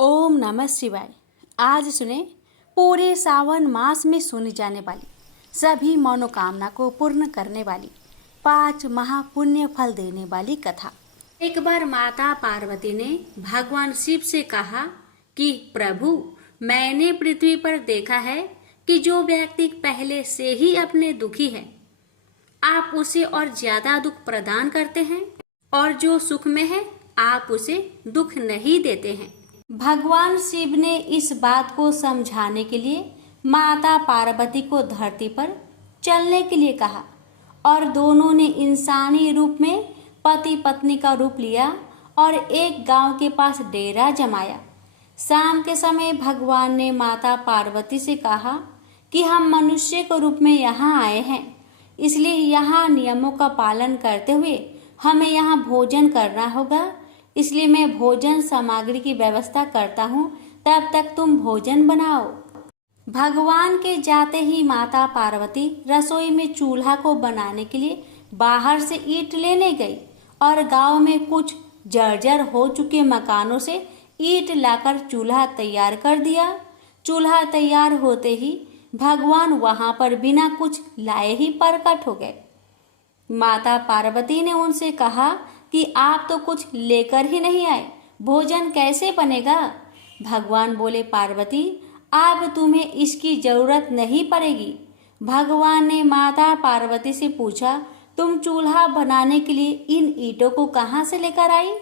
ओम नमः शिवाय। आज सुने पूरे सावन मास में सुनी जाने वाली सभी मनोकामना को पूर्ण करने वाली 5 महापुण्य फल देने वाली कथा। एक बार माता पार्वती ने भगवान शिव से कहा कि प्रभु, मैंने पृथ्वी पर देखा है कि जो व्यक्ति पहले से ही अपने दुखी है, आप उसे और ज्यादा दुख प्रदान करते हैं, और जो सुख में है आप उसे दुख नहीं देते हैं। भगवान शिव ने इस बात को समझाने के लिए माता पार्वती को धरती पर चलने के लिए कहा और दोनों ने इंसानी रूप में पति पत्नी का रूप लिया और एक गांव के पास डेरा जमाया। शाम के समय भगवान ने माता पार्वती से कहा कि हम मनुष्य के रूप में यहाँ आए हैं, इसलिए यहाँ नियमों का पालन करते हुए हमें यहाँ भोजन करना होगा। इसलिए मैं भोजन सामग्री की व्यवस्था करता हूँ, तब तक तुम भोजन बनाओ। भगवान के जाते ही माता पार्वती रसोई में चूल्हा को बनाने के लिए बाहर से ईंट लेने गई और गांव में कुछ जर्जर हो चुके मकानों से ईंट लाकर चूल्हा तैयार कर दिया। चूल्हा तैयार होते ही भगवान वहां पर बिना कुछ लाए ही प्रकट हो गए। माता पार्वती ने उनसे कहा कि आप तो कुछ लेकर ही नहीं आए, भोजन कैसे बनेगा? भगवान बोले, पार्वती, अब तुम्हें इसकी जरूरत नहीं पड़ेगी। भगवान ने माता पार्वती से पूछा, तुम चूल्हा बनाने के लिए इन ईंटों को कहाँ से लेकर आई?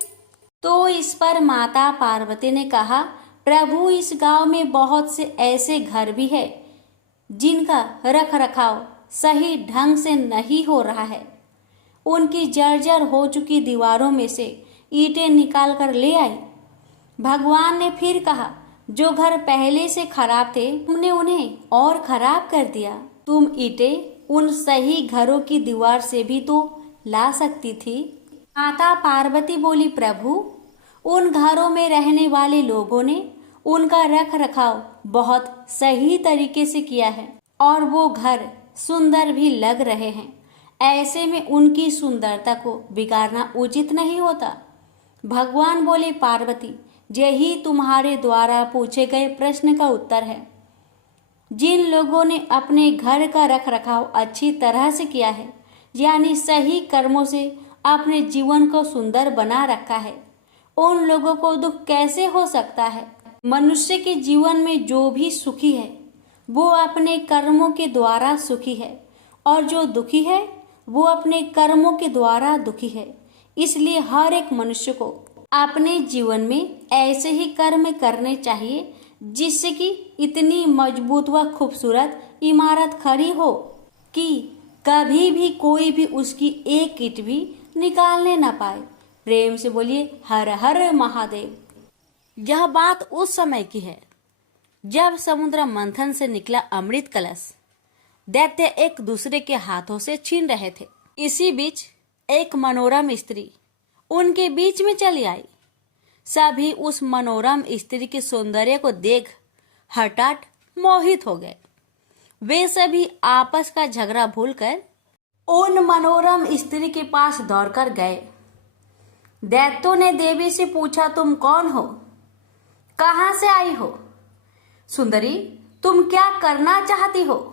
तो इस पर माता पार्वती ने कहा, प्रभु, इस गांव में बहुत से ऐसे घर भी है जिनका रख रखाव सही ढंग से नहीं हो रहा है। उनकी जर्जर हो चुकी दीवारों में से ईंटें निकाल कर ले आई। भगवान ने फिर कहा, जो घर पहले से खराब थे तुमने उन्हें और खराब कर दिया। तुम ईंटें उन सही घरों की दीवार से भी तो ला सकती थी। माता पार्वती बोली, प्रभु, उन घरों में रहने वाले लोगों ने उनका रख रखाव बहुत सही तरीके से किया है और वो घर सुंदर भी लग रहे हैं। ऐसे में उनकी सुंदरता को बिगाड़ना उचित नहीं होता। भगवान बोले, पार्वती, यही तुम्हारे द्वारा पूछे गए प्रश्न का उत्तर है। जिन लोगों ने अपने घर का रख रखाव अच्छी तरह से किया है, यानी सही कर्मों से अपने जीवन को सुंदर बना रखा है, उन लोगों को दुख कैसे हो सकता है? मनुष्य के जीवन में जो भी सुखी है वो अपने कर्मों के द्वारा सुखी है, और जो दुखी है वो अपने कर्मों के द्वारा दुखी है। इसलिए हर एक मनुष्य को अपने जीवन में ऐसे ही कर्म करने चाहिए जिससे कि इतनी मजबूत व खूबसूरत इमारत खड़ी हो कि कभी भी कोई भी उसकी एक ईंट भी निकालने न पाए। प्रेम से बोलिए, हर हर महादेव। यह बात उस समय की है जब समुद्र मंथन से निकला अमृत कलश दैत्य एक दूसरे के हाथों से छीन रहे थे। इसी बीच एक मनोरम स्त्री उनके बीच में चली आई। सभी उस मनोरम स्त्री के सौंदर्य को देख हठात मोहित हो गए। वे सभी आपस का झगड़ा भूलकर उन मनोरम स्त्री के पास दौड़कर गए। दैत्यों ने देवी से पूछा, तुम कौन हो? कहाँ से आई हो? सुंदरी, तुम क्या करना चाहती हो?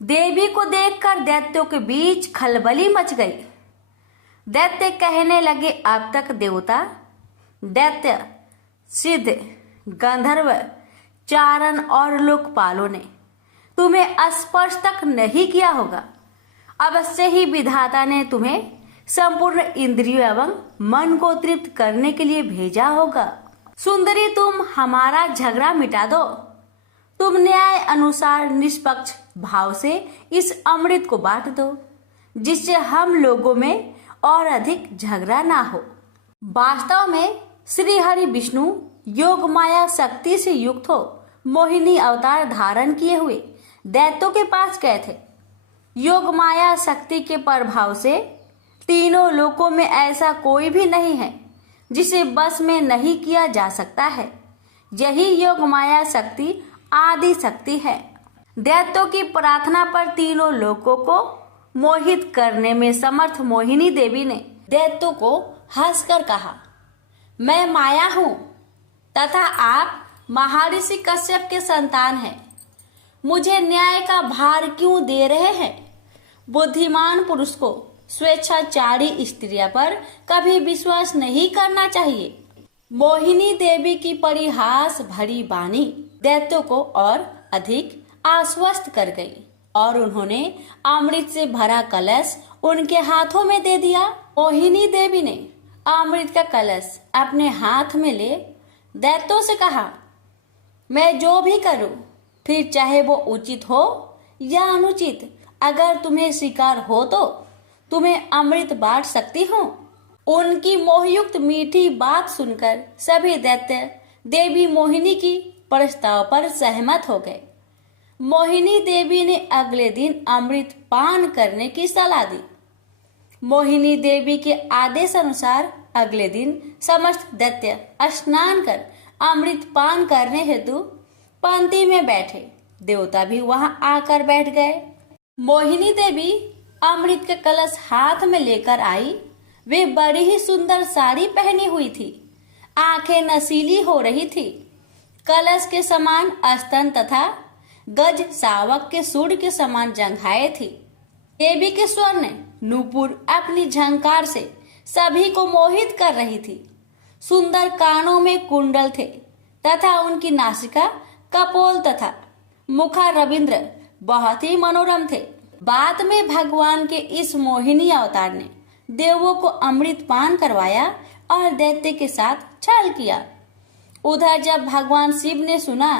देवी को देखकर दैत्यों के बीच खलबली मच गई। दैत्य कहने लगे, अब तक देवता, दैत्य, सिद्ध, गंधर्व, चारण और लोकपालों ने तुम्हें स्पर्श तक नहीं किया होगा। अवश्य ही विधाता ने तुम्हें संपूर्ण इंद्रियों एवं मन को तृप्त करने के लिए भेजा होगा। सुंदरी, तुम हमारा झगड़ा मिटा दो। तुम न्याय अनुसार निष्पक्ष भाव से इस अमृत को बांट दो, जिससे हम लोगों में और अधिक झगड़ा ना हो। वास्तव में श्री हरि विष्णु योग माया शक्ति से युक्त हो मोहिनी अवतार धारण किए हुए दैत्यों के पास गए थे। योग माया शक्ति के प्रभाव से तीनों लोकों में ऐसा कोई भी नहीं है जिसे बस में नहीं किया जा सकता है। यही योग माया शक्ति आदि शक्ति है। दैत्यों की प्रार्थना पर तीनों लोकों को मोहित करने में समर्थ मोहिनी देवी ने दैत्यों को हंसकर कहा, मैं माया हूँ तथा आप महर्षि कश्यप के संतान हैं। मुझे न्याय का भार क्यों दे रहे हैं? बुद्धिमान पुरुष को स्वेच्छाचारी स्त्रियों पर कभी विश्वास नहीं करना चाहिए। मोहिनी देवी की परिहास भरी वाणी दैत्यों को और अधिक आश्वस्त कर गई और उन्होंने अमृत से भरा कलश उनके हाथों में दे दिया। मोहिनी देवी ने अमृत का कलश अपने हाथ में ले दैत्यों से कहा, मैं जो भी करूं, फिर चाहे वो उचित हो या अनुचित, अगर तुम्हें स्वीकार हो तो तुम्हें अमृत बांट सकती हूँ। उनकी मोहयुक्त मीठी बात सुनकर सभी दैत्य देवी मोहिनी की प्रस्ताव पर सहमत हो गए। मोहिनी देवी ने अगले दिन अमृत पान करने की सलाह दी। मोहिनी देवी के आदेश अनुसार अगले दिन समस्त दैत्य स्नान कर अमृत पान करने हेतु पंक्ति में बैठे। देवता भी वहां आकर बैठ गए। मोहिनी देवी अमृत का कलश हाथ में लेकर आई। वे बड़ी ही सुंदर साड़ी पहनी हुई थी। आंखें नशीली हो रही थी। कलश के समान स्तन तथा गज सावक के सूंड के समान जंघाएं थी। देवी के स्वर्ण नूपुर अपनी झंकार से सभी को मोहित कर रही थी। सुंदर कानों में कुंडल थे तथा उनकी नासिका कपोल तथा मुखा रविंद्र बहुत ही मनोरम थे। बाद में भगवान के इस मोहिनी अवतार ने देवों को अमृत पान करवाया और दैत्य के साथ छल किया। उधर जब भगवान शिव ने सुना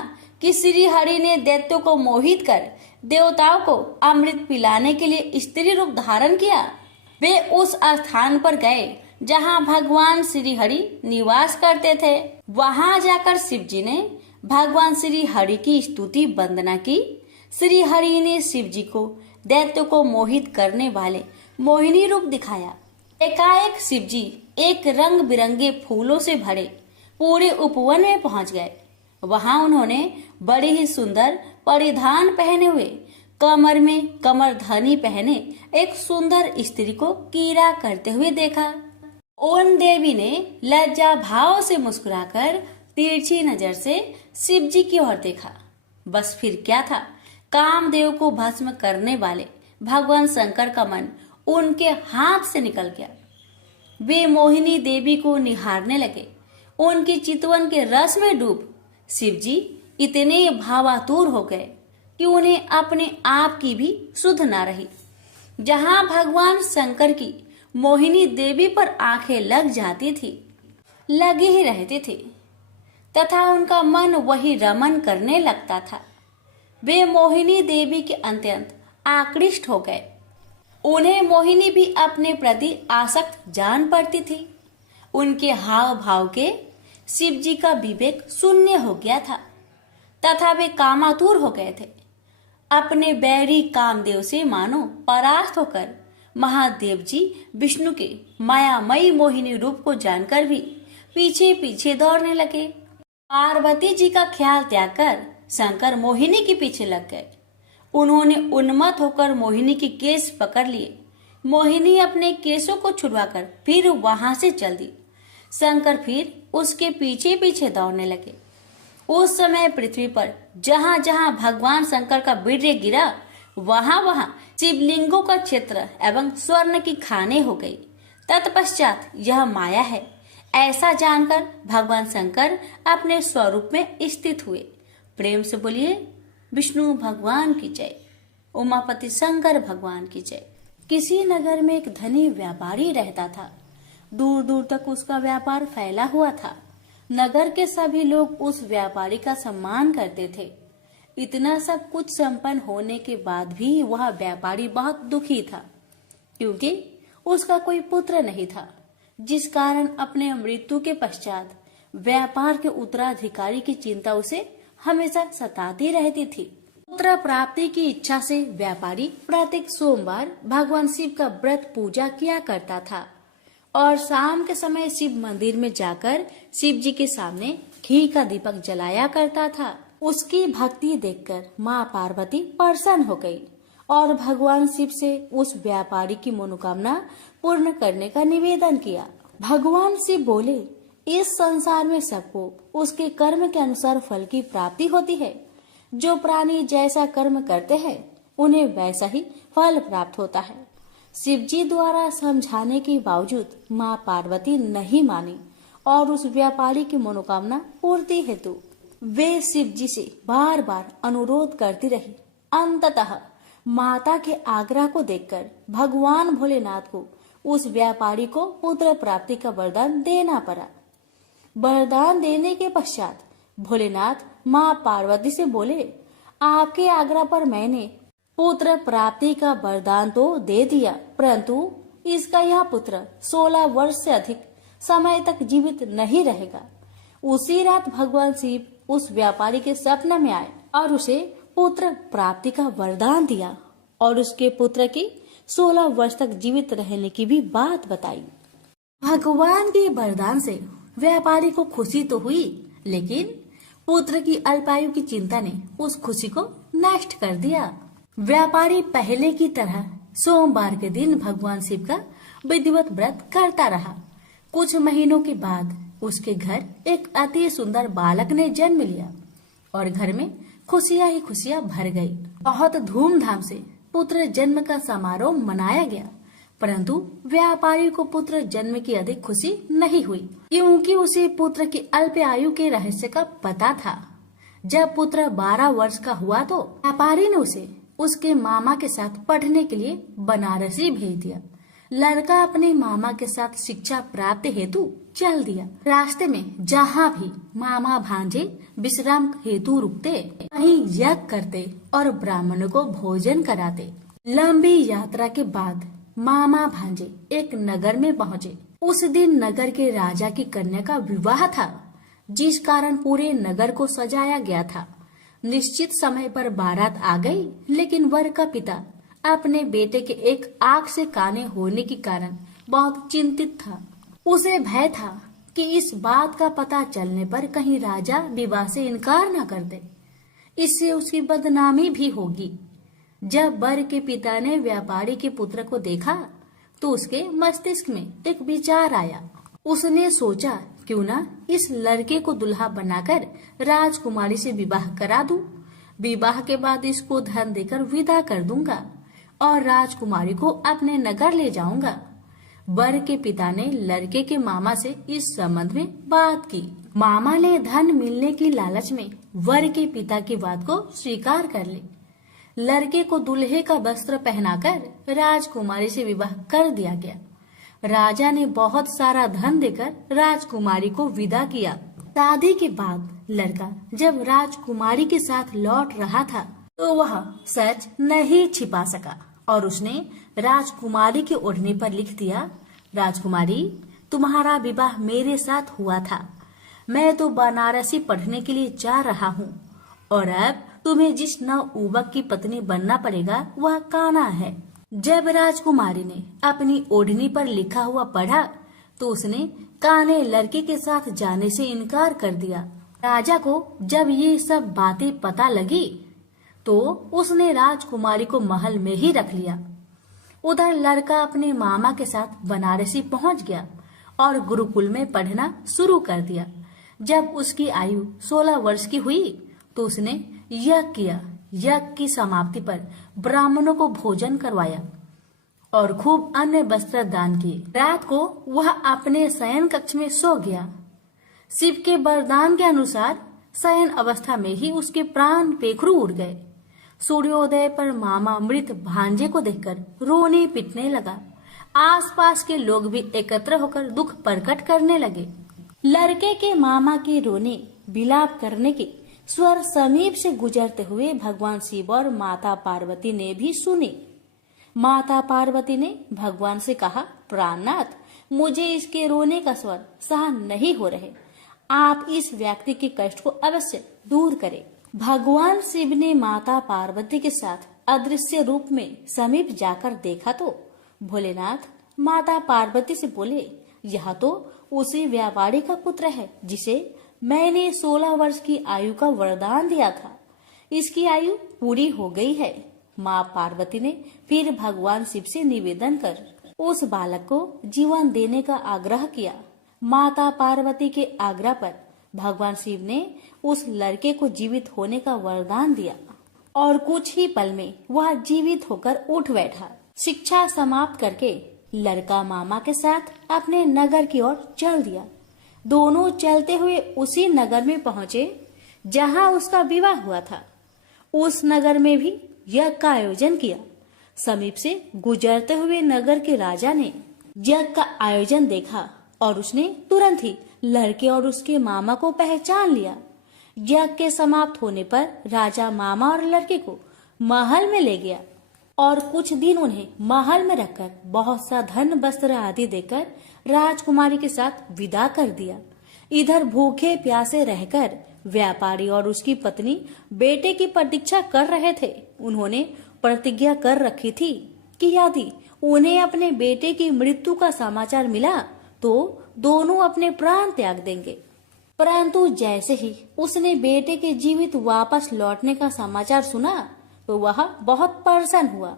कि श्री हरि ने दैत्यों को मोहित कर देवताओं को अमृत पिलाने के लिए स्त्री रूप धारण किया, वे उस स्थान पर गए जहां भगवान श्री हरि निवास करते थे। वहां जाकर शिव जी ने भगवान श्री हरि की स्तुति वंदना की। श्री हरि ने शिव जी को दैत्यों को मोहित करने वाले मोहिनी रूप दिखाया। एकाएक शिव जी एक रंग बिरंगे फूलों से भरे पूरे उपवन में पहुंच गए। वहां उन्होंने बड़ी ही सुंदर परिधान पहने हुए, कमर में कमरधनी पहने एक सुंदर स्त्री को कीड़ा करते हुए देखा। उन देवी ने लज्जा भाव से मुस्कुराकर तिरछी नजर से शिव जी की ओर देखा। बस फिर क्या था, कामदेव को भस्म करने वाले भगवान शंकर का मन उनके हाथ से निकल गया। वे मोहिनी देवी को निहारने लगे। उनकी चितवन के रस में डूब शिव जी इतने भावातुर हो गए कि उन्हें अपने आप की भी सुध न रही। जहां भगवान शंकर की मोहिनी देवी पर आंखें लग जाती थी, लगी ही रहती थी तथा उनका मन वही रमन करने लगता था। वे मोहिनी देवी के अत्यंत आकृष्ट हो गए। उन्हें मोहिनी भी अपने प्रति आसक्त जान पड़ती थी। उनके हाव भाव के शिव जी का विवेक शून्य हो गया था तथा वे कामातुर हो गए थे। अपने बैरी कामदेव से मानो परास्त होकर महादेव जी विष्णु के मायामयी मोहिनी रूप को जानकर भी पीछे पीछे दौड़ने लगे। पार्वती जी का ख्याल त्याग कर शंकर मोहिनी के पीछे लग गए। उन्होंने उन्मत्त होकर मोहिनी के केस पकड़ लिए। मोहिनी अपने केसों को छुड़वाकर फिर वहां से चल दी। शंकर फिर उसके पीछे पीछे दौड़ने लगे। उस समय पृथ्वी पर जहां जहां भगवान शंकर का वीर्य गिरा, वहां वहां शिवलिंगों का क्षेत्र एवं स्वर्ण की खाने हो गई। तत्पश्चात यह माया है ऐसा जानकर भगवान शंकर अपने स्वरूप में स्थित हुए। प्रेम से बोलिए विष्णु भगवान की जय, उमापति शंकर भगवान की जय। किसी नगर में एक धनी व्यापारी रहता था। दूर दूर तक उसका व्यापार फैला हुआ था। नगर के सभी लोग उस व्यापारी का सम्मान करते थे। इतना सब कुछ संपन्न होने के बाद भी वह व्यापारी बहुत दुखी था, क्योंकि उसका कोई पुत्र नहीं था, जिस कारण अपने मृत्यु के पश्चात व्यापार के उत्तराधिकारी की चिंता उसे हमेशा सताती रहती थी। पुत्र प्राप्ति की इच्छा से व्यापारी प्रत्येक सोमवार भगवान शिव का व्रत पूजा किया करता था और शाम के समय शिव मंदिर में जाकर शिव जी के सामने घी का दीपक जलाया करता था। उसकी भक्ति देखकर माँ पार्वती प्रसन्न हो गई और भगवान शिव से उस व्यापारी की मनोकामना पूर्ण करने का निवेदन किया। भगवान शिव बोले, इस संसार में सबको उसके कर्म के अनुसार फल की प्राप्ति होती है। जो प्राणी जैसा कर्म करते हैं उन्हें वैसा ही फल प्राप्त होता है। शिवजी द्वारा समझाने के बावजूद माँ पार्वती नहीं मानी और उस व्यापारी की मनोकामना पूर्ति हेतु वे शिवजी से बार बार अनुरोध करती रही। अंततः माता के आग्रह को देखकर भगवान भोलेनाथ को उस व्यापारी को पुत्र प्राप्ति का वरदान देना पड़ा। वरदान देने के पश्चात भोलेनाथ माँ पार्वती से बोले, आपके आग्रह पर मैंने पुत्र प्राप्ति का वरदान तो दे दिया, परंतु इसका यह पुत्र 16 वर्ष से अधिक समय तक जीवित नहीं रहेगा। उसी रात भगवान शिव उस व्यापारी के स्वप्न में आए और उसे पुत्र प्राप्ति का वरदान दिया और उसके पुत्र की 16 वर्ष तक जीवित रहने की भी बात बताई। भगवान के वरदान से व्यापारी को खुशी तो हुई, लेकिन पुत्र की अल्पायु की चिंता ने उस खुशी को नष्ट कर दिया। व्यापारी पहले की तरह सोमवार के दिन भगवान शिव का विधिवत व्रत करता रहा। कुछ महीनों के बाद उसके घर एक अति सुंदर बालक ने जन्म लिया और घर में खुशियां ही खुशियां भर गई। बहुत धूमधाम से पुत्र जन्म का समारोह मनाया गया, परंतु व्यापारी को पुत्र जन्म की अधिक खुशी नहीं हुई, क्योंकि उसे पुत्र की अल्प आयु के रहस्य का पता था। जब पुत्र 12 वर्ष का हुआ तो व्यापारी ने उसे उसके मामा के साथ पढ़ने के लिए बनारसी भेज दिया। लड़का अपने मामा के साथ शिक्षा प्राप्त हेतु चल दिया। रास्ते में जहाँ भी मामा भांजे विश्राम हेतु रुकते, कहीं यज्ञ करते और ब्राह्मणों को भोजन कराते। लंबी यात्रा के बाद मामा भांजे एक नगर में पहुँचे। उस दिन नगर के राजा की कन्या का विवाह था, जिस कारण पूरे नगर को सजाया गया था। निश्चित समय पर बारात आ गई, लेकिन वर का पिता अपने बेटे के एक आंख से काने होने के कारण बहुत चिंतित था। उसे भय था कि इस बात का पता चलने पर कहीं राजा विवाह से इनकार न कर दे, इससे उसकी बदनामी भी होगी। जब वर के पिता ने व्यापारी के पुत्र को देखा तो उसके मस्तिष्क में एक विचार आया। उसने सोचा, क्यों ना इस लड़के को दुल्हा बनाकर राजकुमारी से विवाह करा दूं। विवाह के बाद इसको धन देकर विदा कर दूंगा और राजकुमारी को अपने नगर ले जाऊंगा। वर के पिता ने लड़के के मामा से इस संबंध में बात की। मामा ने धन मिलने की लालच में वर के पिता की बात को स्वीकार कर ली। लड़के को दूल्हे का वस्त्र पहनाकर राजकुमारी से विवाह कर दिया गया। राजा ने बहुत सारा धन देकर राजकुमारी को विदा किया। शादी के बाद लड़का जब राजकुमारी के साथ लौट रहा था तो वह सच नहीं छिपा सका और उसने राजकुमारी के ओढ़ने पर लिख दिया, राजकुमारी, तुम्हारा विवाह मेरे साथ हुआ था। मैं तो बनारसी पढ़ने के लिए जा रहा हूँ और अब तुम्हें जिस नवयुवक की पत्नी बनना पड़ेगा वह कान्हा है। जब राजकुमारी ने अपनी ओढ़नी पर लिखा हुआ पढ़ा तो उसने कान्हे लड़के के साथ जाने से इनकार कर दिया। राजा को जब ये सब बातें पता लगी तो उसने राजकुमारी को महल में ही रख लिया। उधर लड़का अपने मामा के साथ बनारसी पहुंच गया और गुरुकुल में पढ़ना शुरू कर दिया। जब उसकी आयु 16 वर्ष की हुई तो उसने यज्ञ किया। यज्ञ की समाप्ति पर ब्राह्मणों को भोजन करवाया और खूब अन्य वस्त्र दान किए। रात को वह अपने शयन कक्ष में सो गया। शिव के वरदान के अनुसार शयन अवस्था में ही उसके प्राण पेखरू उड़ गए। सूर्योदय पर मामा मृत भांजे को देखकर रोने पिटने लगा। आसपास के लोग भी एकत्र होकर दुख प्रकट करने लगे। लड़के के मामा के रोने विलाप करने के स्वर समीप से गुजरते हुए भगवान शिव और माता पार्वती ने भी सुने। माता पार्वती ने भगवान से कहा, प्राणनाथ, मुझे इसके रोने का स्वर सहन नहीं हो रहे। आप इस व्यक्ति के कष्ट को अवश्य दूर करें। भगवान शिव ने माता पार्वती के साथ अदृश्य रूप में समीप जाकर देखा तो भोलेनाथ माता पार्वती से बोले, यह तो उसी व्यापारी का पुत्र है जिसे मैंने 16 वर्ष की आयु का वरदान दिया था। इसकी आयु पूरी हो गई है। माँ पार्वती ने फिर भगवान शिव से निवेदन कर उस बालक को जीवन देने का आग्रह किया। माता पार्वती के आग्रह पर भगवान शिव ने उस लड़के को जीवित होने का वरदान दिया और कुछ ही पल में वह जीवित होकर उठ बैठा। शिक्षा समाप्त करके लड़का मामा के साथ अपने नगर की ओर चल दिया। दोनों चलते हुए उसी नगर में पहुंचे जहां उसका विवाह हुआ था। उस नगर में भी यज्ञ का आयोजन किया। समीप से गुजरते हुए नगर के राजा ने यज्ञ का आयोजन देखा और उसने तुरंत ही लड़के और उसके मामा को पहचान लिया। यज्ञ के समाप्त होने पर राजा मामा और लड़के को महल में ले गया और कुछ दिन उन्हें महल में रखकर बहुत सा धन वस्त्र आदि देकर राजकुमारी के साथ विदा कर दिया। इधर भूखे प्यासे रहकर व्यापारी और उसकी पत्नी बेटे की प्रतीक्षा कर रहे थे। उन्होंने प्रतिज्ञा कर रखी थी कि यदि उन्हें अपने बेटे की मृत्यु का समाचार मिला तो दोनों अपने प्राण त्याग देंगे। परंतु जैसे ही उसने बेटे के जीवित वापस लौटने का समाचार सुना तो वह बहुत परेशान हुआ।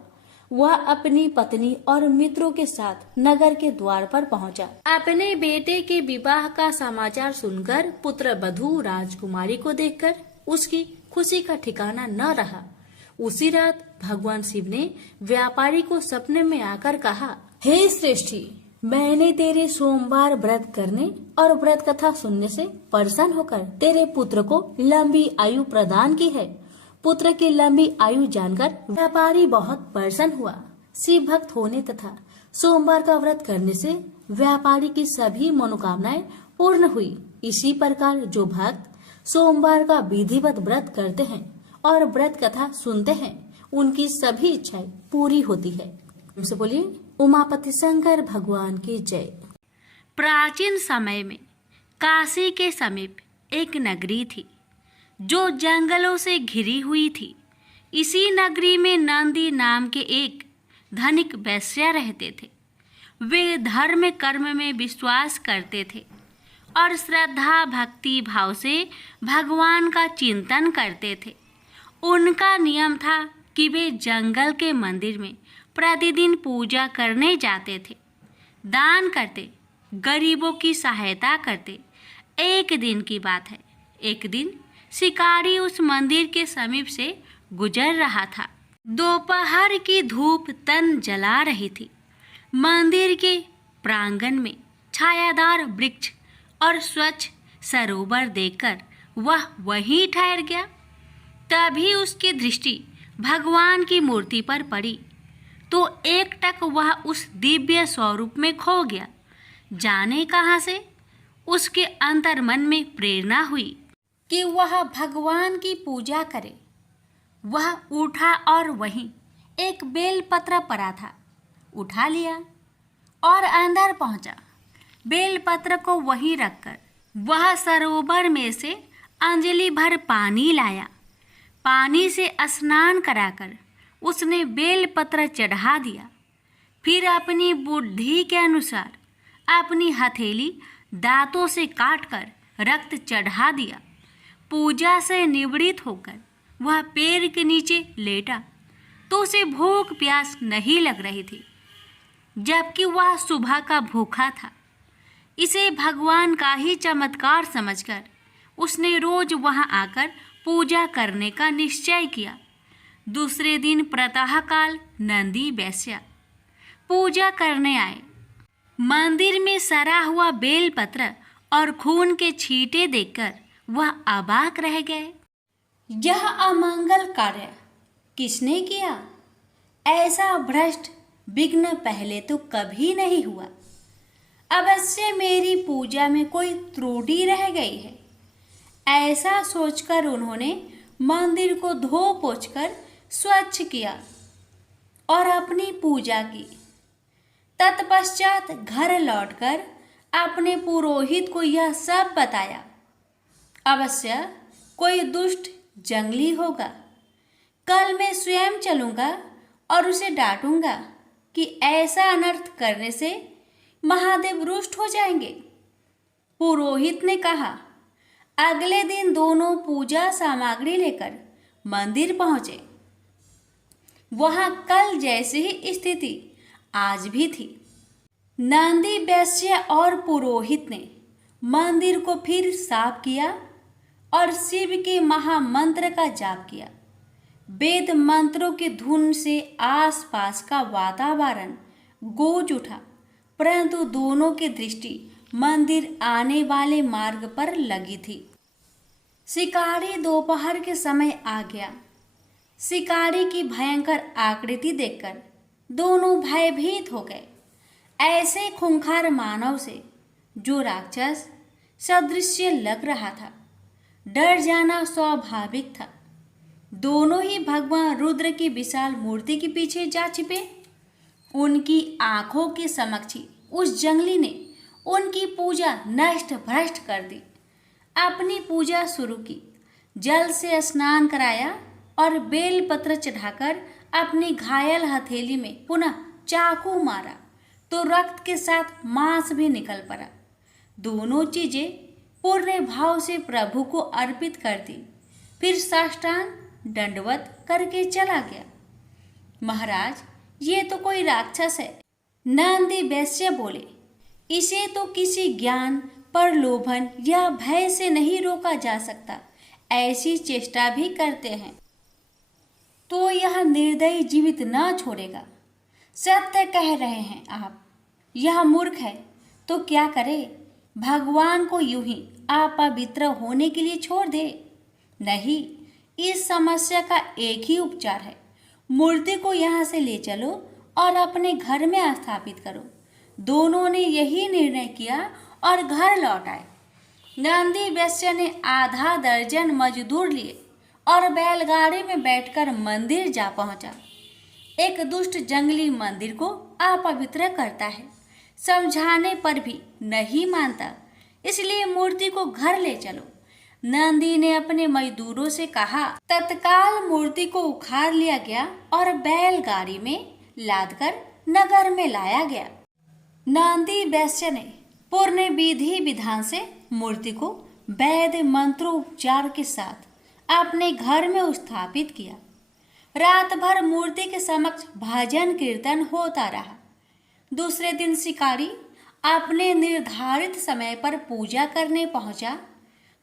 वह अपनी पत्नी और मित्रों के साथ नगर के द्वार पर पहुंचा। अपने बेटे के विवाह का समाचार सुनकर पुत्र वधू राजकुमारी को देखकर उसकी खुशी का ठिकाना न रहा। उसी रात भगवान शिव ने व्यापारी को सपने में आकर कहा, हे श्रेष्ठी, मैंने तेरे सोमवार व्रत करने और व्रत कथा सुनने से परेशान होकर तेरे पुत्र को लंबी आयु प्रदान की है। पुत्र की लंबी आयु जानकर व्यापारी बहुत प्रसन्न हुआ। शिव भक्त होने तथा सोमवार का व्रत करने से व्यापारी की सभी मनोकामनाएं पूर्ण हुई। इसी प्रकार जो भक्त सोमवार का विधिवत व्रत करते हैं और व्रत कथा सुनते हैं उनकी सभी इच्छाएं पूरी होती है। हमसे बोलिए उमापति शंकर भगवान की जय। प्राचीन समय में काशी के समीप एक नगरी थी जो जंगलों से घिरी हुई थी। इसी नगरी में नंदी नाम के एक धनिक वैश्य रहते थे। वे धर्म कर्म में विश्वास करते थे और श्रद्धा भक्ति भाव से भगवान का चिंतन करते थे। उनका नियम था कि वे जंगल के मंदिर में प्रतिदिन पूजा करने जाते थे, दान करते, गरीबों की सहायता करते। एक दिन की बात है, एक दिन शिकारी उस मंदिर के समीप से गुजर रहा था। दोपहर की धूप तन जला रही थी। मंदिर के प्रांगण में छायादार वृक्ष और स्वच्छ सरोवर देखकर वह वहीं ठहर गया। तभी उसकी दृष्टि भगवान की मूर्ति पर पड़ी तो एकटक वह उस दिव्य स्वरूप में खो गया। जाने कहाँ से उसके अंतर्मन में प्रेरणा हुई कि वह भगवान की पूजा करे। वह उठा और वहीं एक बेलपत्र पड़ा था, उठा लिया और अंदर पहुंचा। बेलपत्र को वहीं रखकर वह सरोवर में से अंजलि भर पानी लाया। पानी से स्नान कराकर उसने बेलपत्र चढ़ा दिया। फिर अपनी बुद्धि के अनुसार अपनी हथेली दांतों से काटकर रक्त चढ़ा दिया। पूजा से निवृत्त होकर वह पेड़ के नीचे लेटा तो उसे भूख प्यास नहीं लग रही थी, जबकि वह सुबह का भूखा था। इसे भगवान का ही चमत्कार समझकर उसने रोज वहां आकर पूजा करने का निश्चय किया। दूसरे दिन प्रातःकाल नंदी वैश्य पूजा करने आए। मंदिर में सड़ा हुआ बेलपत्र और खून के छींटे देखकर वह अबाक रह गए। यह अमंगल कार्य किसने किया? ऐसा भ्रष्ट विघ्न पहले तो कभी नहीं हुआ। अवश्य मेरी पूजा में कोई त्रुटि रह गई है। ऐसा सोचकर उन्होंने मंदिर को धो पोंछकर स्वच्छ किया और अपनी पूजा की। तत्पश्चात घर लौटकर अपने पुरोहित को यह सब बताया। अवश्य कोई दुष्ट जंगली होगा। कल मैं स्वयं चलूँगा और उसे डांटूंगा कि ऐसा अनर्थ करने से महादेव रुष्ट हो जाएंगे। पुरोहित ने कहा। अगले दिन दोनों पूजा सामग्री लेकर मंदिर पहुंचे। वहां कल जैसी ही स्थिति आज भी थी। नंदी वैश्य और पुरोहित ने मंदिर को फिर साफ किया और शिव के महामंत्र का जाप किया। वेद मंत्रों की धुन से आसपास का वातावरण गूंज उठा, परंतु दोनों की दृष्टि मंदिर आने वाले मार्ग पर लगी थी। शिकारी दोपहर के समय आ गया। शिकारी की भयंकर आकृति देखकर दोनों भयभीत हो गए। ऐसे खूंखार मानव से जो राक्षस सदृश लग रहा था, डर जाना स्वाभाविक था। दोनों ही भगवान रुद्र की विशाल मूर्ति के पीछे जा छिपे। उनकी आंखों के समक्ष ही उस जंगली ने उनकी पूजा नष्ट भ्रष्ट कर दी। अपनी पूजा शुरू की, जल से स्नान कराया और बेलपत्र चढ़ाकर अपनी घायल हथेली में पुनः चाकू मारा तो रक्त के साथ मांस भी निकल पड़ा। दोनों चीजें पूर्ण भाव से प्रभु को अर्पित कर दी, फिर साष्टांग दंडवत करके चला गया। महाराज, ये तो कोई राक्षस है। नंदी वैश्य बोले, इसे तो किसी ज्ञान, प्रलोभन या भय से नहीं रोका जा सकता। ऐसी चेष्टा भी करते हैं तो यह निर्दयी जीवित न छोड़ेगा। सत्य कह रहे हैं आप। यह मूर्ख है तो क्या करे? भगवान को यूं ही अपवित्र होने के लिए छोड़ दे? नहीं, इस समस्या का एक ही उपचार है। मूर्ति को यहाँ से ले चलो और अपने घर में स्थापित करो। दोनों ने यही निर्णय किया और घर लौट आए। नंदी वैश्य ने आधा दर्जन मजदूर लिए और बैलगाड़ी में बैठकर मंदिर जा पहुंचा। एक दुष्ट जंगली मंदिर को अपवित्र करता है, समझाने पर भी नहीं मानता, इसलिए मूर्ति को घर ले चलो। नंदी ने अपने मजदूरों से कहा। तत्काल मूर्ति को उखाड़ लिया गया और बैलगाड़ी में लादकर नगर में लाया गया। नंदी वैश्य ने पूर्ण विधि विधान से मूर्ति को वैद्य मंत्रोपचार के साथ अपने घर में स्थापित किया। रात भर मूर्ति के समक्ष भजन कीर्तन होता रहा। दूसरे दिन शिकारी अपने निर्धारित समय पर पूजा करने पहुंचा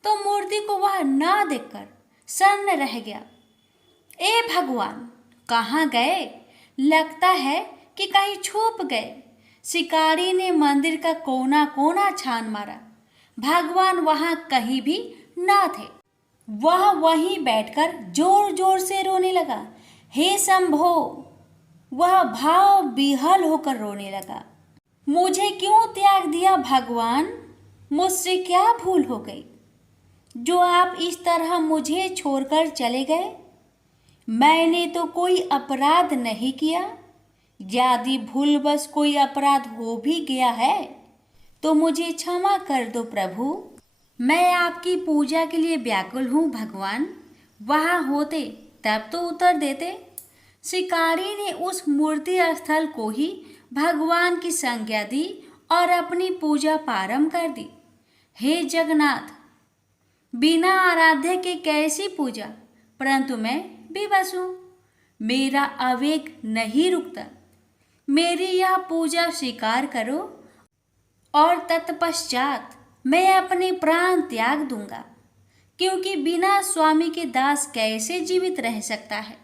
तो मूर्ति को वह न देखकर सन्न रह गया। ए भगवान, कहाँ गए? लगता है कि कहीं छुप गए। शिकारी ने मंदिर का कोना कोना छान मारा, भगवान वहां कहीं भी न थे। वह वहीं बैठकर जोर जोर से रोने लगा। हे शंभो! वह भाव विह्वल होकर रोने लगा। मुझे क्यों त्याग दिया भगवान? मुझसे क्या भूल हो गई जो आप इस तरह मुझे छोड़कर चले गए? मैंने तो कोई अपराध नहीं किया। यदि भूलवश कोई अपराध हो भी गया है तो मुझे क्षमा कर दो प्रभु। मैं आपकी पूजा के लिए व्याकुल हूँ भगवान। वहाँ होते तब तो उत्तर देते। शिकारी ने उस मूर्ति स्थल को ही भगवान की संज्ञा दी और अपनी पूजा प्रारंभ कर दी। हे जगन्नाथ, बिना आराध्य के कैसी पूजा? परंतु मैं विवश हूँ, मेरा आवेग नहीं रुकता। मेरी यह पूजा स्वीकार करो और तत्पश्चात मैं अपने प्राण त्याग दूंगा, क्योंकि बिना स्वामी के दास कैसे जीवित रह सकता है।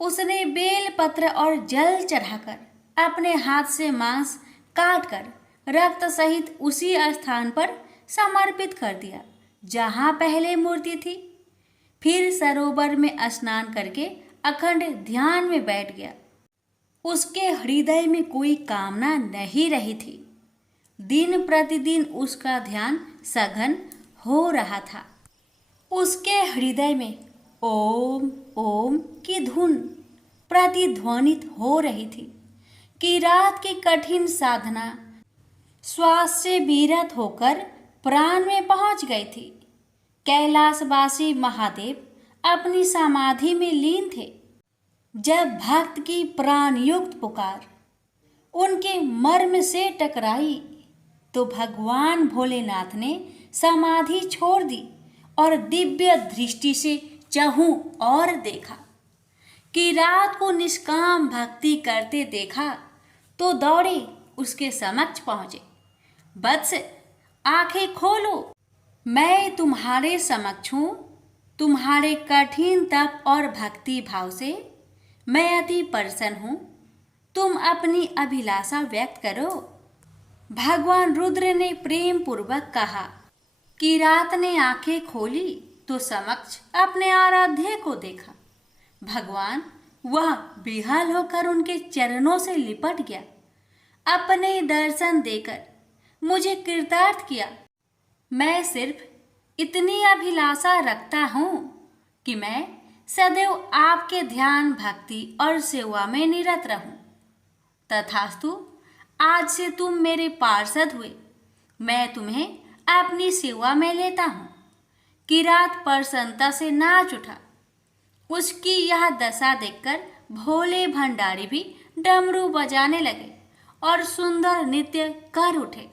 उसने बेल पत्र और जल चढ़ाकर अपने हाथ से मांस काटकर रक्त सहित उसी स्थान पर समर्पित कर दिया जहाँ पहले मूर्ति थी। फिर सरोवर में स्नान करके अखंड ध्यान में बैठ गया। उसके हृदय में कोई कामना नहीं रही थी। दिन प्रतिदिन उसका ध्यान सघन हो रहा था। उसके हृदय में ओम ओम की धुन प्रतिध्वनित हो रही थी कि रात की कठिन साधना श्वास से विरत होकर प्राण में पहुंच गई थी। कैलाशवासी महादेव अपनी समाधि में लीन थे। जब भक्त की प्राणयुक्त पुकार उनके मर्म से टकराई तो भगवान भोलेनाथ ने समाधि छोड़ दी और दिव्य दृष्टि से चहु और देखा कि रात को निष्काम भक्ति करते देखा तो दौड़े उसके समक्ष पहुँचे। वत्स, आंखें खोलो, मैं तुम्हारे समक्ष हूँ। तुम्हारे कठिन तप और भक्ति भाव से मैं अति प्रसन्न हूँ। तुम अपनी अभिलाषा व्यक्त करो। भगवान रुद्र ने प्रेम पूर्वक कहा। किरात ने आंखें खोली तो समक्ष अपने आराध्य को देखा। भगवान वह बेहाल होकर उनके चरणों से लिपट गया। अपने दर्शन देकर मुझे कृतार्थ किया। मैं सिर्फ इतनी अभिलाषा रखता हूँ कि मैं सदैव आपके ध्यान, भक्ति और सेवा में निरत रहूं। तथास्तु, आज से तुम मेरे पार्षद हुए। मैं तुम्हें अपनी सेवा में लेता हूँ। किरात प्रसन्नता से नाच उठा। उसकी यह दशा देखकर भोले भंडारी भी डमरू बजाने लगे और सुंदर नृत्य कर उठे।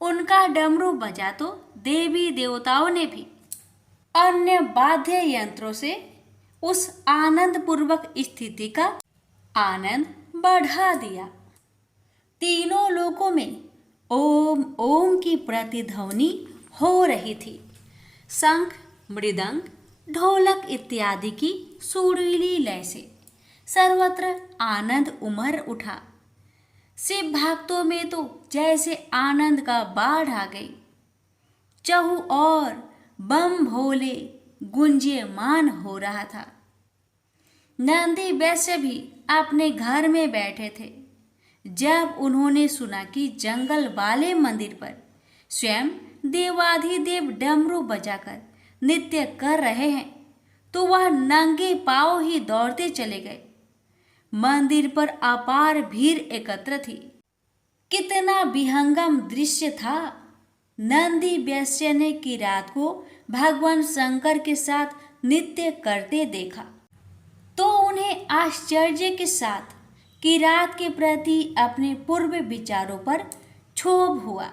उनका डमरू बजा तो देवी देवताओं ने भी अन्य वाद्य यंत्रों से उस आनंद पूर्वक स्थिति का आनंद बढ़ा दिया। तीनों लोकों में ओम ओम की प्रतिध्वनि हो रही थी। शंख, मृदंग, ढोलक इत्यादि की सुरीली लय से सर्वत्र आनंद उमड़ उठा। शिव भक्तों में तो जैसे आनंद का बाढ़ आ गई। चहु और बम भोले गुंजयमान हो रहा था। नंदी वैश्य भी अपने घर में बैठे थे। जब उन्होंने सुना कि जंगल वाले मंदिर पर स्वयं देवाधिदेव डमरू बजाकर नृत्य कर रहे हैं, तो वह नंगे पांव ही दौड़ते चले गए। मंदिर पर अपार भीड़ एकत्र थी। कितना विहंगम दृश्य था। नंदी वैश्य ने किरात को भगवान शंकर के साथ नृत्य करते देखा तो उन्हें आश्चर्य के साथ किरात के प्रति अपने पूर्व विचारों पर क्षोभ हुआ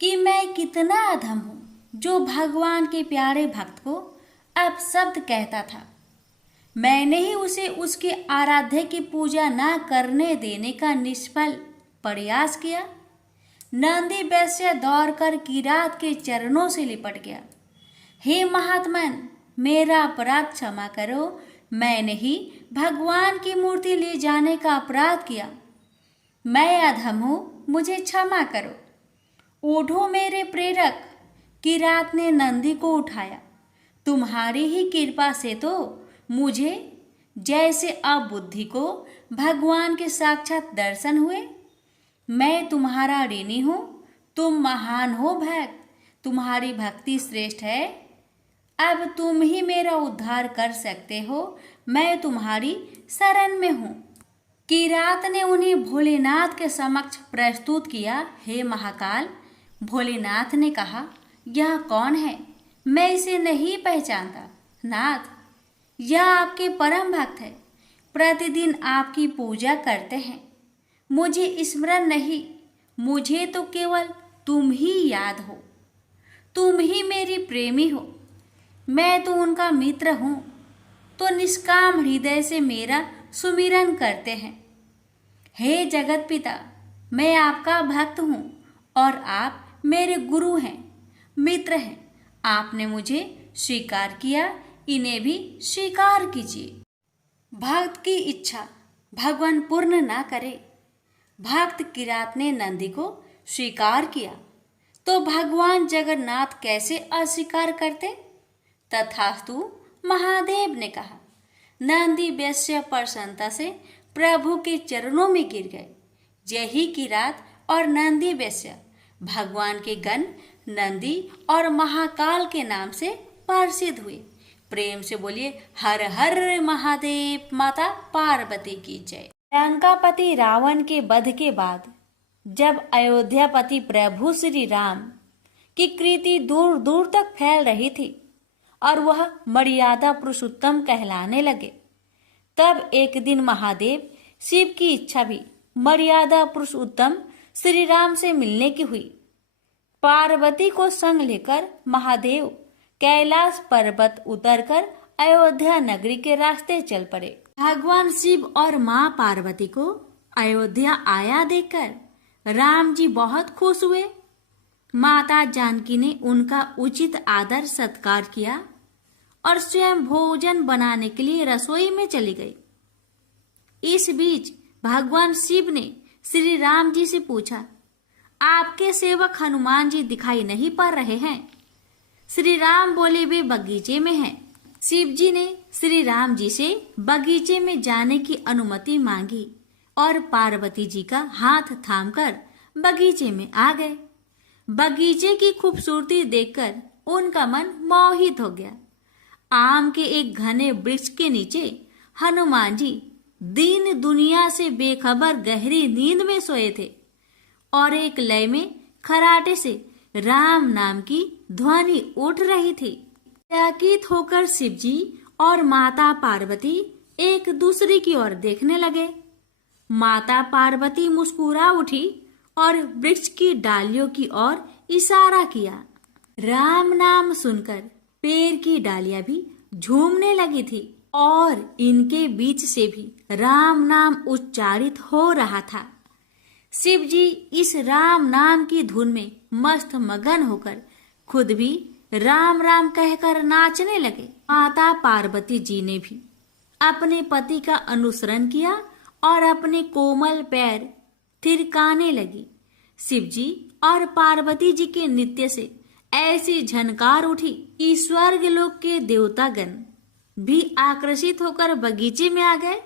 कि मैं कितना अधम हूँ, जो भगवान के प्यारे भक्त को अपशब्द कहता था। मैंने ही उसे उसके आराध्य की पूजा न करने देने का निष्फल प्रयास किया। नंदी वैश्य दौड़कर किरात के चरणों से लिपट गया। हे महात्मन, मेरा अपराध क्षमा करो। मैंने ही भगवान की मूर्ति ले जाने का अपराध किया। मैं अधम हूँ, मुझे क्षमा करो। उठो मेरे प्रेरक। किरात ने नंदी को उठाया। तुम्हारी ही कृपा से तो मुझे जैसे अबुद्धि को भगवान के साक्षात दर्शन हुए। मैं तुम्हारा ऋणी हूँ। तुम महान हो भक्त, तुम्हारी भक्ति श्रेष्ठ है। अब तुम ही मेरा उद्धार कर सकते हो। मैं तुम्हारी शरण में हूँ। किरात ने उन्हें भोलेनाथ के समक्ष प्रस्तुत किया। हे महाकाल, भोलेनाथ ने कहा, यह कौन है? मैं इसे नहीं पहचानता। नाथ, यह आपके परम भक्त है। प्रतिदिन आपकी पूजा करते हैं। मुझे स्मरण नहीं। मुझे तो केवल तुम ही याद हो। तुम ही मेरी प्रेमी हो। मैं तो उनका मित्र हूँ, तो निष्काम हृदय से मेरा सुमिरन करते हैं। हे जगत पिता, मैं आपका भक्त हूँ और आप मेरे गुरु हैं, मित्र हैं। आपने मुझे स्वीकार किया, इन्हें भी स्वीकार कीजिए। भक्त की इच्छा भगवान पूर्ण ना करे। भक्त किरात ने नंदी को स्वीकार किया तो भगवान जगन्नाथ कैसे अस्वीकार करते? तथास्तु, महादेव ने कहा। नंदी वैश्य प्रसन्नता से प्रभु के चरणों में गिर गए। यही किरात और नंदी वैश्य भगवान के गण नंदी और महाकाल के नाम से प्रसिद्ध हुए। प्रेम से बोलिए हर हर महादेव। माता पार्वती की जय। लंकापति रावण के वध के बाद जब अयोध्यापति प्रभु श्री राम की कीर्ति दूर दूर तक फैल रही थी और वह मर्यादा पुरुषोत्तम कहलाने लगे, तब एक दिन महादेव शिव की इच्छा भी मर्यादा पुरुषोत्तम श्री राम से मिलने की हुई। पार्वती को संग लेकर महादेव कैलाश पर्वत उतरकर अयोध्या नगरी के रास्ते चल पड़े। भगवान शिव और मां पार्वती को अयोध्या आया देखकर राम जी बहुत खुश हुए। माता जानकी ने उनका उचित आदर सत्कार किया और स्वयं भोजन बनाने के लिए रसोई में चली गई। इस बीच भगवान शिव ने श्री राम जी से पूछा, आपके सेवक हनुमान जी दिखाई नहीं पड़ रहे हैं? श्री राम बोले, वे बगीचे में हैं। शिव जी ने श्री राम जी से बगीचे में जाने की अनुमति मांगी और पार्वती जी का हाथ थामकर बगीचे में आ गए। बगीचे की खूबसूरती देखकर उनका मन मोहित हो गया। आम के एक घने वृक्ष के नीचे हनुमान जी दीन दुनिया से बेखबर गहरी नींद में सोए थे और एक लय में खराटे से राम नाम की ध्वनि उठ रही थी। चकित होकर शिव जी और माता पार्वती एक दूसरे की ओर देखने लगे। माता पार्वती मुस्कुरा उठी और वृक्ष की डालियों की ओर इशारा किया। राम नाम सुनकर पेड़ की डालियां भी झूमने लगी थी और इनके बीच से भी राम नाम उच्चारित हो रहा था। शिव जी इस राम नाम की धुन में मस्त मगन होकर खुद भी राम राम कहकर नाचने लगे। माता पार्वती जी ने भी अपने पति का अनुसरण किया और अपने कोमल पैर थिरकाने लगी। शिव जी और पार्वती जी के नृत्य से ऐसी झनकार उठी कि स्वर्ग लोक के देवतागण भी आकर्षित होकर बगीचे में आ गए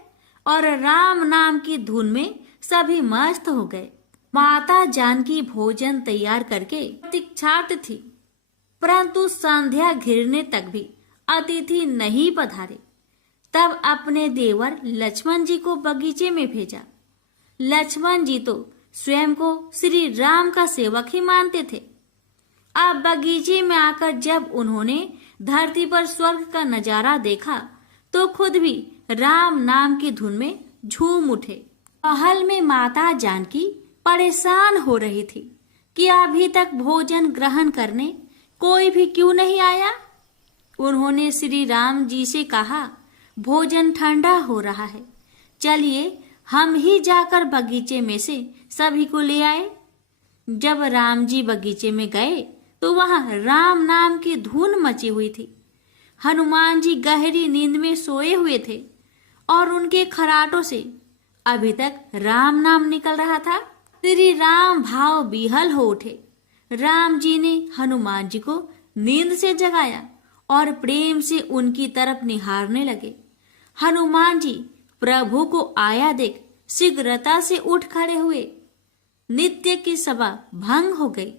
और राम नाम की धुन में सभी मस्त हो गए। माता जानकी भोजन तैयार करके प्रतीक्षार्थ थी, परंतु संध्या घिरने तक भी अतिथि नहीं पधारे। तब अपने देवर लक्ष्मण जी को बगीचे में भेजा। लक्ष्मण जी तो स्वयं को श्री राम का सेवक ही मानते थे। अब बगीचे में आकर जब उन्होंने धरती पर स्वर्ग का नजारा देखा तो खुद भी राम नाम की धुन में झूम उठे। महल में माता जानकी परेशान हो रही थी कि अभी तक भोजन ग्रहण करने कोई भी क्यों नहीं आया। उन्होंने श्री राम जी से कहा, भोजन ठंडा हो रहा है, चलिए हम ही जाकर बगीचे में से सभी को ले आए। जब राम जी बगीचे में गए तो वहां राम नाम की धुन मची हुई थी। हनुमान जी गहरी नींद में सोए हुए थे और उनके खराटों से अभी तक राम नाम निकल रहा था। श्री राम भाव विहल हो उठे। राम जी ने हनुमान जी को नींद से जगाया और प्रेम से उनकी तरफ निहारने लगे। हनुमान जी प्रभु को आया देख शीघ्रता से उठ खड़े हुए। नित्य की सभा भंग हो गई।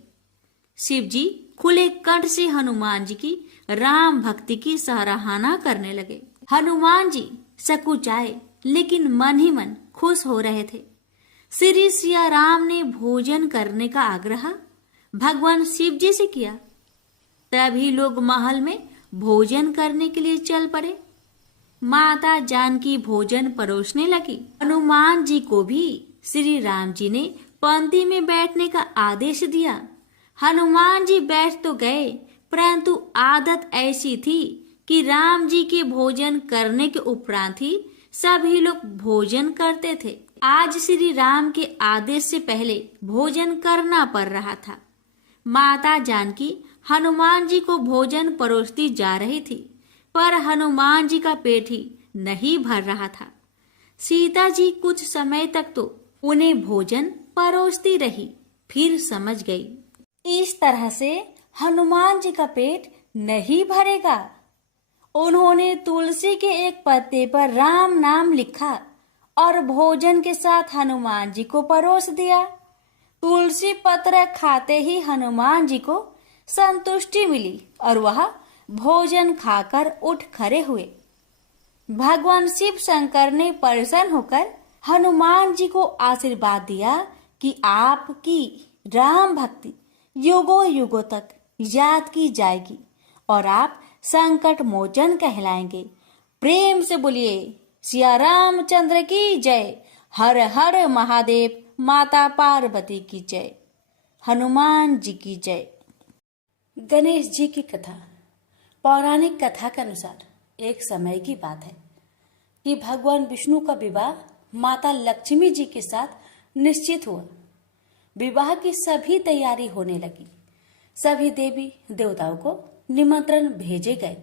शिव जी खुले कंठ से हनुमान जी की राम भक्ति की सराहना करने लगे। हनुमान जी सकुचाए लेकिन मन ही मन खुश हो रहे थे। श्री सिया राम ने भोजन करने का आग्रह भगवान शिव जी से किया। तभी लोग महल में भोजन करने के लिए चल पड़े। माता जानकी भोजन परोसने लगी। हनुमान जी को भी श्री राम जी ने पंक्ति में बैठने का आदेश दिया। हनुमान जी बैठ तो गए, परंतु आदत ऐसी थी कि राम जी के भोजन करने के उपरांत ही सभी लोग भोजन करते थे। आज श्री राम के आदेश से पहले भोजन करना पड़ रहा था। माता जानकी हनुमान जी को भोजन परोसती जा रही थी, पर हनुमान जी का पेट ही नहीं भर रहा था। सीता जी कुछ समय तक तो उन्हें भोजन परोसती रही, फिर समझ गई इस तरह से हनुमान जी का पेट नहीं भरेगा। उन्होंने तुलसी के एक पत्ते पर राम नाम लिखा और भोजन के साथ हनुमान जी को परोस दिया। तुलसी पत्र खाते ही हनुमान जी को संतुष्टि मिली और वह भोजन खाकर उठ खड़े हुए। भगवान शिव शंकर ने प्रसन्न होकर हनुमान जी को आशीर्वाद दिया कि आपकी राम भक्ति युगों युगों तक याद की जाएगी और आप संकट मोचन कहलाएंगे। प्रेम से बोलिए सिया रामचंद्र की जय। हर हर महादेव। माता पार्वती की जय। हनुमान जी की जय। गणेश जी की कथा। पौराणिक कथा के अनुसार एक समय की बात है कि भगवान विष्णु का विवाह माता लक्ष्मी जी के साथ निश्चित हुआ। विवाह की सभी तैयारी होने लगी। सभी देवी देवताओं को निमंत्रण भेजे गए,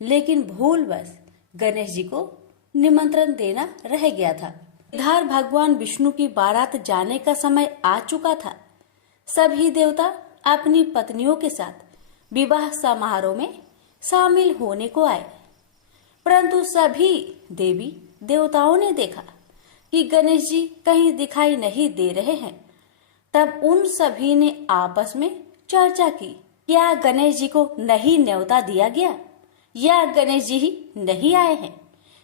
लेकिन भूलवश गणेश जी को निमंत्रण देना रह गया था। इधर भगवान विष्णु की बारात जाने का समय आ चुका था। सभी देवता अपनी पत्नियों के साथ विवाह समारोह में शामिल होने को आए, परंतु सभी देवी देवताओं ने देखा कि गणेश जी कहीं दिखाई नहीं दे रहे हैं। तब उन सभी ने आपस में चर्चा की, क्या गणेश जी को नहीं न्योता दिया गया या गणेश जी ही नहीं आए हैं।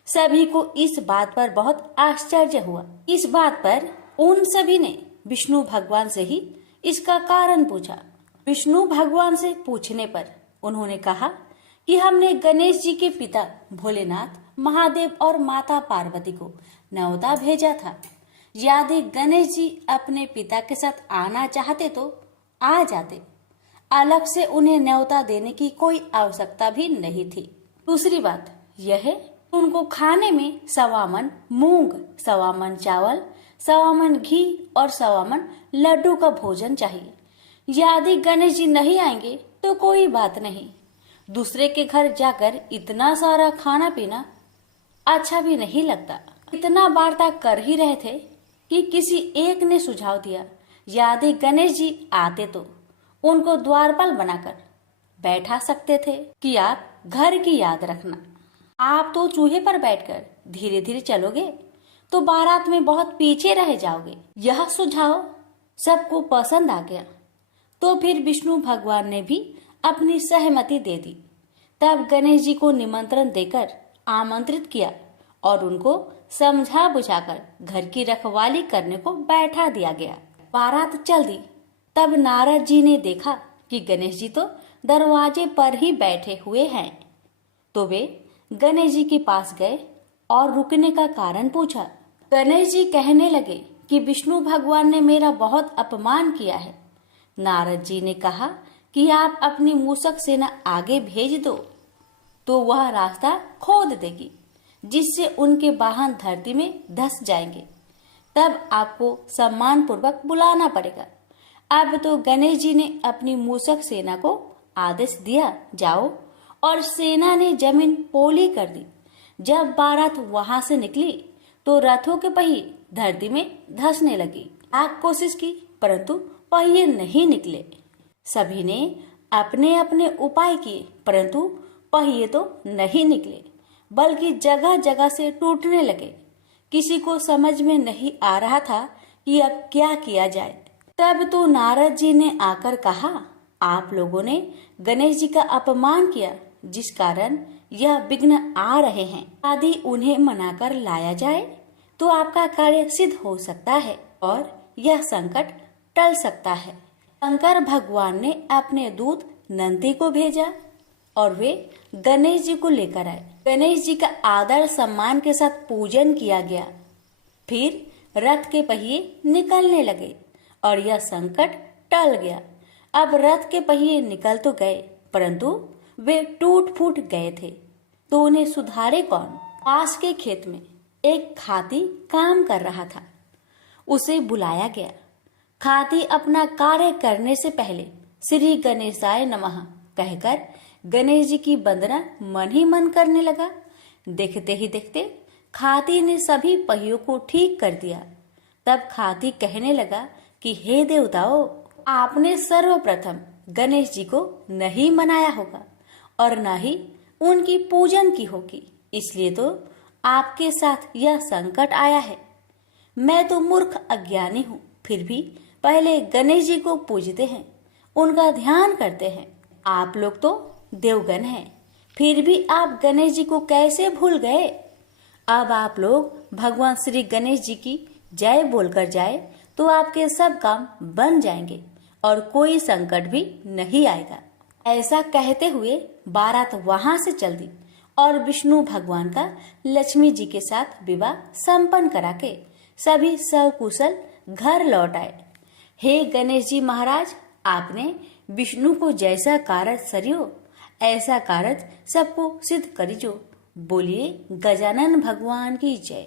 सभी को इस बात पर बहुत आश्चर्य हुआ। इस बात पर उन सभी ने विष्णु भगवान से ही इसका कारण पूछा। विष्णु भगवान से पूछने पर उन्होंने कहा कि हमने गणेश जी के पिता भोलेनाथ, महादेव और माता पार्वती को न्योता भेजा था। यदि गणेश जी अपने पिता के साथ आना चाहते तो आ जाते, अलग से उन्हें न्योता देने की कोई आवश्यकता भी नहीं थी। दूसरी बात यह है, उनको खाने में 1.25 मन मूंग, 1.25 मन चावल, 1.25 मन घी और 1.25 मन लड्डू का भोजन चाहिए। यदि गणेश जी नहीं आएंगे तो कोई बात नहीं, दूसरे के घर जाकर इतना सारा खाना पीना अच्छा भी नहीं लगता। इतना वार्ता कर ही रहे थे कि किसी एक ने सुझाव दिया, यदि गणेश जी आते तो उनको द्वारपाल बनाकर बैठा सकते थे कि आप घर की याद रखना, आप तो चूहे पर बैठकर धीरे धीरे चलोगे तो बारात में बहुत पीछे रह जाओगे। यह सुझाव सबको पसंद आ गया, तो फिर विष्णु भगवान ने भी अपनी सहमति दे दी। तब गणेश जी को निमंत्रण देकर आमंत्रित किया और उनको समझा बुझाकर घर की रखवाली करने को बैठा दिया गया। बारात चल दी। तब नारद जी ने देखा कि गणेश जी तो दरवाजे पर ही बैठे हुए हैं, तो वे गणेश जी के पास गए और रुकने का कारण पूछा। गणेश जी कहने लगे कि विष्णु भगवान ने मेरा बहुत अपमान किया है। नारद जी ने कहा कि आप अपनी मूषक सेना आगे भेज दो तो वह रास्ता खोद देगी, जिससे उनके वाहन धरती में धंस जाएंगे। तब आपको सम्मान पूर्वक बुलाना पड़ेगा। अब तो गणेश जी ने अपनी मूषक सेना को आदेश दिया, जाओ, और सेना ने जमीन पोली कर दी। जब बारात वहां से निकली तो रथों के पहिए धरती में धंसने लगी। आग कोशिश की परंतु पहिए नहीं निकले। सभी ने अपने अपने उपाय किए परंतु पहिए तो नहीं निकले, बल्कि जगह जगह से टूटने लगे। किसी को समझ में नहीं आ रहा था कि अब क्या किया जाए। तब तो नारद जी ने आकर कहा, आप लोगों ने गणेश जी का अपमान किया, जिस कारण यह विघ्न आ रहे हैं। यदि उन्हें मनाकर लाया जाए तो आपका कार्य सिद्ध हो सकता है और यह संकट टल सकता है। शंकर भगवान ने अपने दूत नंदी को भेजा और वे गणेश जी को लेकर आए। गणेश जी का आदर सम्मान के साथ पूजन किया गया। फिर रथ के पहिए निकलने लगे और यह संकट टल गया। अब रथ के पहिए निकल तो गए परंतु वे टूट फूट गए थे, तो उन्हें सुधारे कौन। पास के खेत में एक खाती काम कर रहा था, उसे बुलाया गया। खाती अपना कार्य करने से पहले श्री गणेशाय नमः कहकर गणेश जी की वंदना मन ही मन करने लगा। देखते ही देखते खाती ने सभी पहियों को ठीक कर दिया। तब खाती कहने लगा कि हे देवताओं, आपने सर्वप्रथम गणेश जी को नहीं मनाया होगा और न ही उनकी पूजन की होगी, इसलिए तो आपके साथ यह संकट आया है। मैं तो मूर्ख अज्ञानी हूँ, फिर भी पहले गणेश जी को पूजते हैं, उनका ध्यान करते हैं। आप लोग तो देवगण हैं, फिर भी आप गणेश जी को कैसे भूल गए। अब आप लोग भगवान श्री गणेश जी की जय बोलकर जाए तो आपके सब काम बन जाएंगे और कोई संकट भी नहीं आएगा। ऐसा कहते हुए बारात वहां से चल दी और विष्णु भगवान का लक्ष्मी जी के साथ विवाह संपन्न करा के सभी सकुशल घर लौट आए। हे गणेश जी महाराज, आपने विष्णु को जैसा कार्य सरियो ऐसा कार्य सबको सिद्ध करिजो। बोलिए गजानन भगवान की जय।